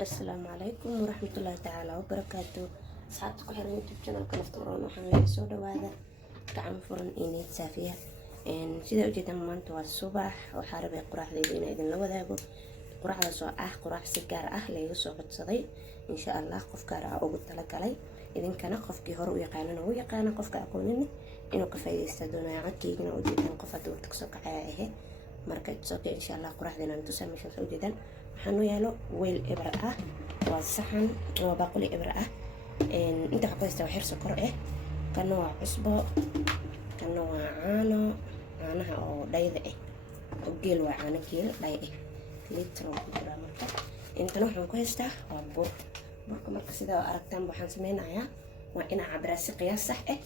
السلام عليكم ورحمة الله تعالى وبركاته. أصحابتكم حيرين يوتيوب channel كان افتورون وحنا لي سو دواada gacan furan inay saafiya sida ujeedaan maanta waa subax waxaa rabay quraacdeeda inay idin la wadaago quraacdaas oo ah quraac si gaar ah laga soo codsaday insha Allah qof gaar ah ugu talagalay idinkana qofkii hore u yaqaanana u yaqaana qofka aqoonin inuu ka faa'iideysto doonayo codkeygana ujeedaan qof hadda waqti kasoo kacaya ahe marka soo insha Allah quraacdeena inta sameysho soo ujeedaan waxaan u yaalo weel ibra ah waa saxan oo baaquli ibra ah inta ka qaysta waxyar sokor ah kana waa cusbo kana waa caanaha oo dhayda ah oo geel waa caano geel dhay ah litro ku jira marka inta waxaan ku haystaa waa burka marka sida aragtaan waxaan sameynayaa waa ina cabira si qiyaas sax ah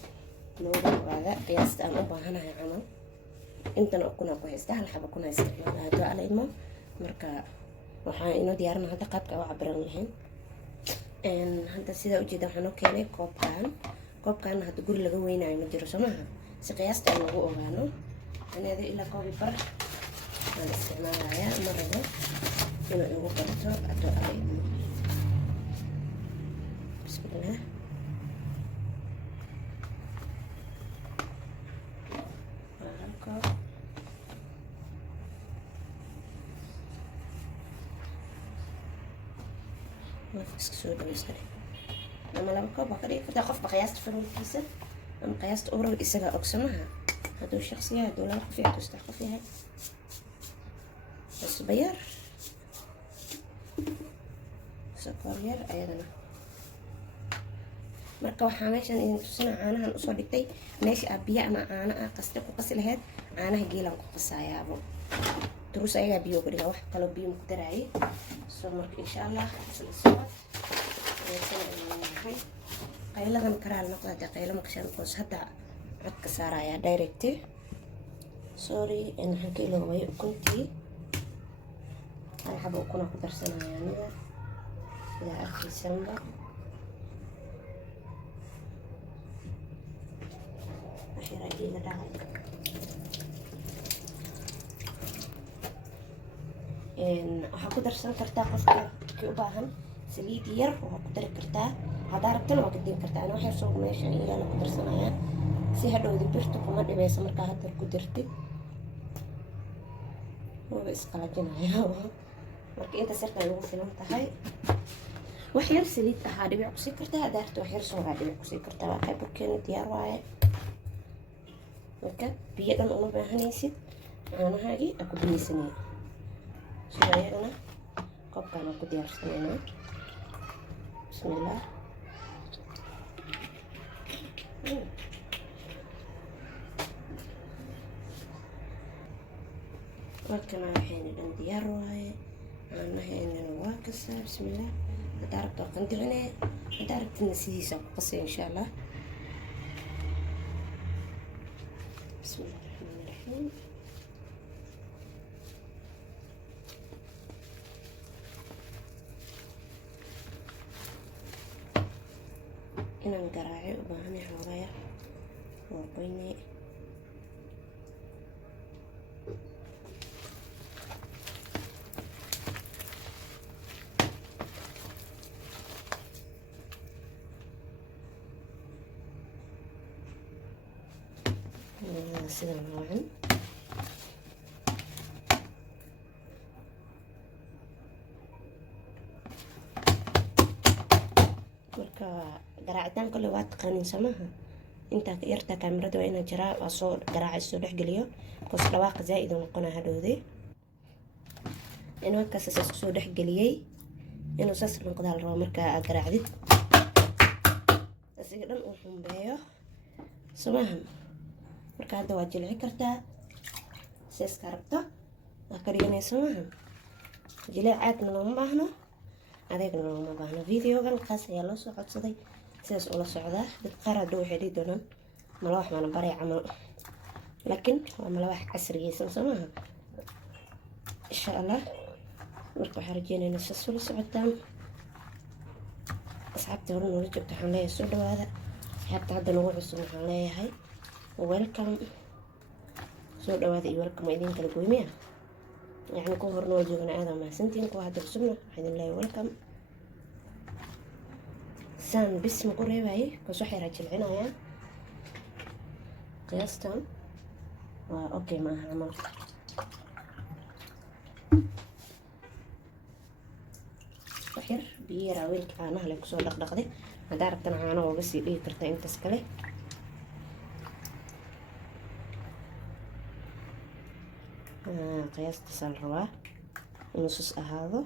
loo wada qiyaasta aan u baahanahay camal intana kuna ku haystaa hal xabo kuna isticmaalaa hadda alaymo marka waxaan inoo diyaarinayaa hadda qaabka oo cabiran lahayn hadda sida ujeeda waxaan u keenay koobkan hadda guri laga weynayo ma jiro somaha si qiyaasta lagu ogaano anaada ila koobi bar aan isticmaalayaa ma rabo inuu igu barto hadda alaymo bismillah اسك سو دمستري لما لما كوب كده كده قف بقياس فنون كيسه ام قياس اورو اسغا اوكسمها هادو شخصيه هادو لا فيها تستحق فيها بس بير سكرير ايضا marka waxa meeshan in tusina caanahan usoo dhigtay meesha abiya ama caana qasta ku qasi lahayd caanaha geelan ku qasayaabo درus ayaga biyo ku dhiga wax kale biyo ku daray soo marka insha Allah qayladan karaal noqda qaylo maqshan qoys hada cod ka saaraya direct sorry in xaqiilo way kunti aan xabo kuna ku darsanaya aniga ila akhrisanba akhira ila dhacay waxaa ku darsan kartaa qofka kii u baahan saliid yar waxaa ku dari kartaa hadaa rabtana waa ka din kartaa ana waxay soo meesha iyaala ku darsanaya si hadhowdi birta kuma dhibaysa markaa hadda ku dartid waa isqalajinaya marka inta sarta ugu filan tahay wax yar saliid ah dhibic ku sii kartaa hadaa rabto wax yar soo dhibic ku sii kartaa waa qayb keen diyaar waaye marka biyo dhan uma baahanaysid caanahaagi ku biyeysanay سوينا كوب كانوا كدير سوينا بسم الله وكنا الحين ندير وهاي أنا هنا نواكسة بسم الله تعرف كنت هنا تعرف النسيسة قصي إن شاء الله بسم الله الرحمن الرحيم inaan garaaco u baahanay xoogaya oo qoynay sida noocan marka garaacdan kale waa taqaanin samaha inta ka yarta kaamirada waa ina jira waa soo garaac soo dhaxgeliyo qof dhawaaq zaid oo noqona hadhowday inuu ka soo dhaxgeliyay inuu saas noqdo hal rabo marka aad garaacdid asiga dhan uu xumbeeyo samaha marka hadda waa jilci kartaa sees ka rabto waa ka dhiganaysa samaha jilcaadna loo baahno adeegna loo baahno videogan qaas ayaa loo soo codsaday sidaas ula socda dad qaar hadda waxay dhihi doonaan malawax mana baray camal laakiin waa malawax casriyeysan samaha insha Allah marka waxaan rajeynaynaa sidaas ula socotaan asxaabta hore noola joogta waxaan leeyahay soo dhawaada asxaabta hadda nagu cusub waxaan leeyahay welcome soo dhawaada iyo welcome idin kala goymiya يعني كو هرنو جوجنا هذا ما سنتين كو هذا بسمنا حين الله welcome saan bis ma ku reebaayay kaas wax yaraa jilcinayaan qiyaastan waa okay maaha camal wax yar biyo yaraa weelka caanaha le kusoo dhaqdhaqday haddaa rabtana caano ooga sii dhigi karta intaas kale qiyaastas la rabaa inuu sus ahaado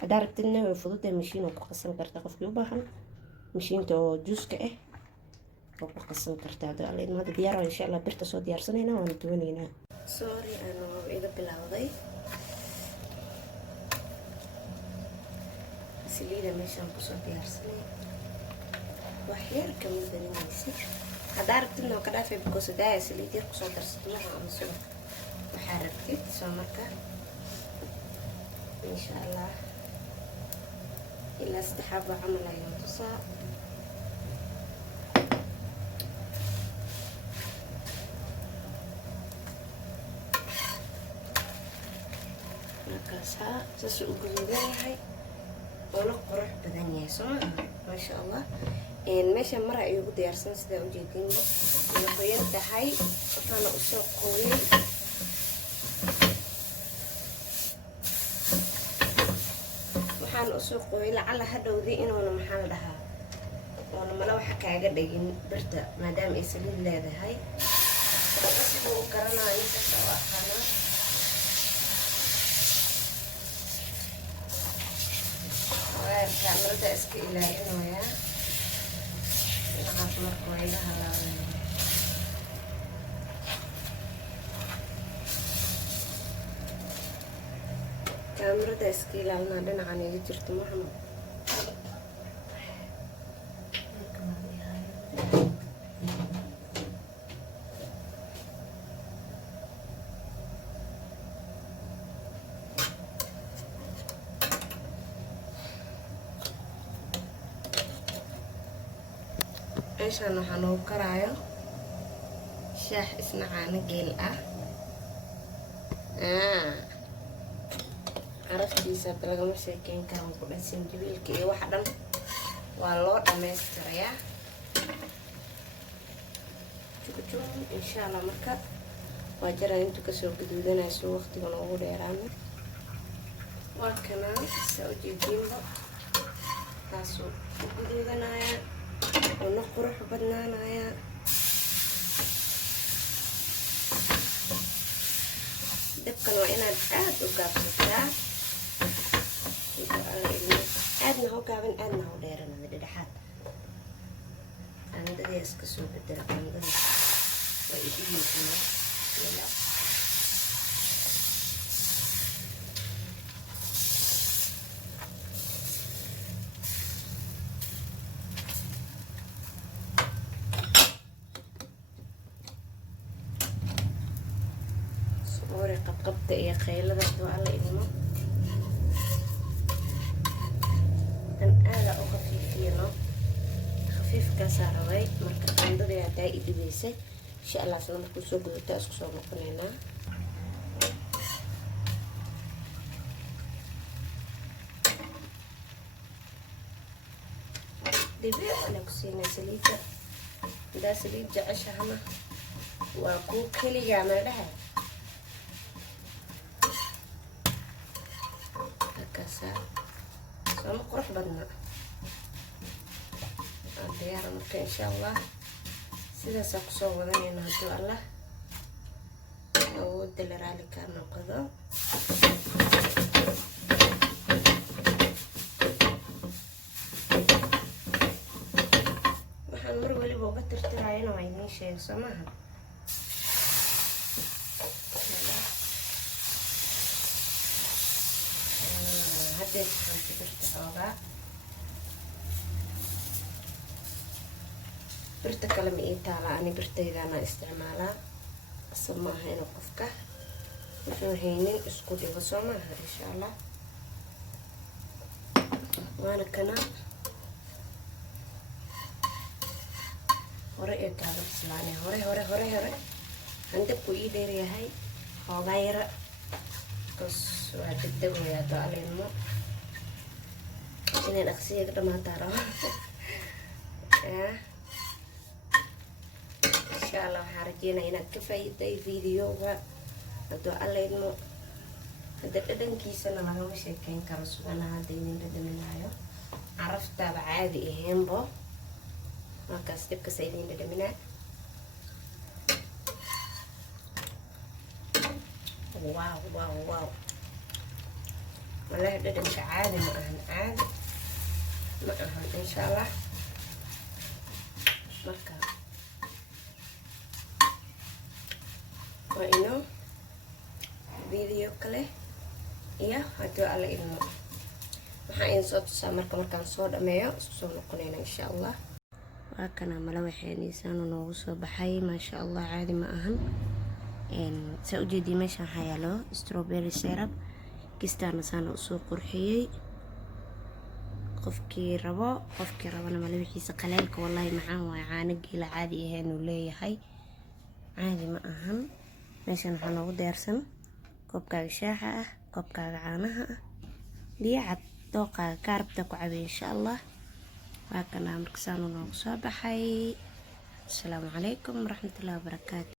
haddaa rabtidna way fududahay mashiin oo ku qasan karta qofkii u baahan mashiinta oo juuska ah oo ku qasan karta hadda hadda diyaar insha Allah birta soo diyaarsanayna waan duwanaynaa sorry ana iga bilowday saliida meeshaan kusoo diyaarsanay wax yar kamid daninaysa haddaa rabtidna waa ka dhaafay because daaya saliid yar kusoo darsato maha ama subag waxaa rabtid soo marka insha Allah ilaa 3 xabo camal ayaan tusaa markaasa saas u guduudan yahay oo la qurux badan yahay soo maasha Allah meesha mara ay ugu diyaarsan sida u jeedin waxay tahay waxaana u soo qooyay waxaan u soo qooyay lacala hadhowdii inuuna maxaa la dhahaa oona mala waxa kaaga dhigin birta maadaama ay saliid leedahay sida uu garanayo intaas oo aqaana kaamirada iska ilaalinaya dhinacaas marka waa iga halaabaya kaamirada iska ilaalinaa dhinacan iga jirto maxamud meeshaan waxaa noogu karaayo shaax isna caano geel ah caraftiisa hadda lagama sheekeyn karo ku dhan sinjibiilka iyo waxa dhan waa loo dhammaystirayaa jukujum insha Allah marka waa jaraa intuu kasoo gaduudanayso waqtiga noogu dheeraano waa kanaa saa ujeediinba taasuu u gaduudanaya oo qurux badnaanaya dabkan waa inaad aad u gaabsataa aadna ho gaaban aadna ho dheeranada dhexaad andadii iska soo bedela andada waa idiyeysaa qabta iyo qaylada waa la idmo tan aada u khafiifiyano khafiifkaas rabay marka qandada hadaa i dhibaysay insha Allah soo markuu soo gudato isku soo noqonaynaa dibi ana ku siinay saliida hadaa saliid jeceshahana waa ku keliya meelaha sama qurux badna diyaar marka insha Allah sidaas ku soo wadanayna haduu Allah awood la raali ka noqdo waxaan mar waliba uga tirtiraayna waa inii sheeg samaha hadda waxaan ku tirtiraa birta kale ma ii taala ani birtaydana isticmaalaa asal ma aha inuu qofka wuxuu haynin isku dhigo soo maaha insha Allah waana kana hore ee kaaga bislaanay hore handabku ii dheer yahay hoogaa yara kas waa degdeg weeyaa daalimo inay dhaqsiga dhamaata rabo insha Allah waxaan rajeynayaa inaad ka faa'iiday videoga hadduu alla idmo hada dhadhankiisana lagama sheekeyn karo subana hadda idin dhadhaminaayo caraftaaba caadi aheenbo markaas dibkas idin dhadhaminaa واو واو واو والله ددن عادي ما أهن عادي ما أهن إن شاء الله مركا وإنه فيديو كله إياه هاتو على إنه waxaan soo tusaa markaan soo dhameeyo soo noqonayna insha Allah waa kana malawaxeeniisaan noogu soo baxay ma sha Allah caadi ma ahan سأجدي ماشي حيالو strawberry syrup كيستانا سانا usoo qurxiyay qofkii rabo malawixiisa qaleelka wallahi macaan waa caano geela caadi ahaan uu leeyahay caadi ma ahan meeshan waxa noogu deersan koobkaaga shaaha ah koobkaaga caanaha ah biyo cad dooqaaga kaarbta ku cabi insha Allah waa kana markaan noogu soo baxay السلام عليكم ورحمة الله وبركاته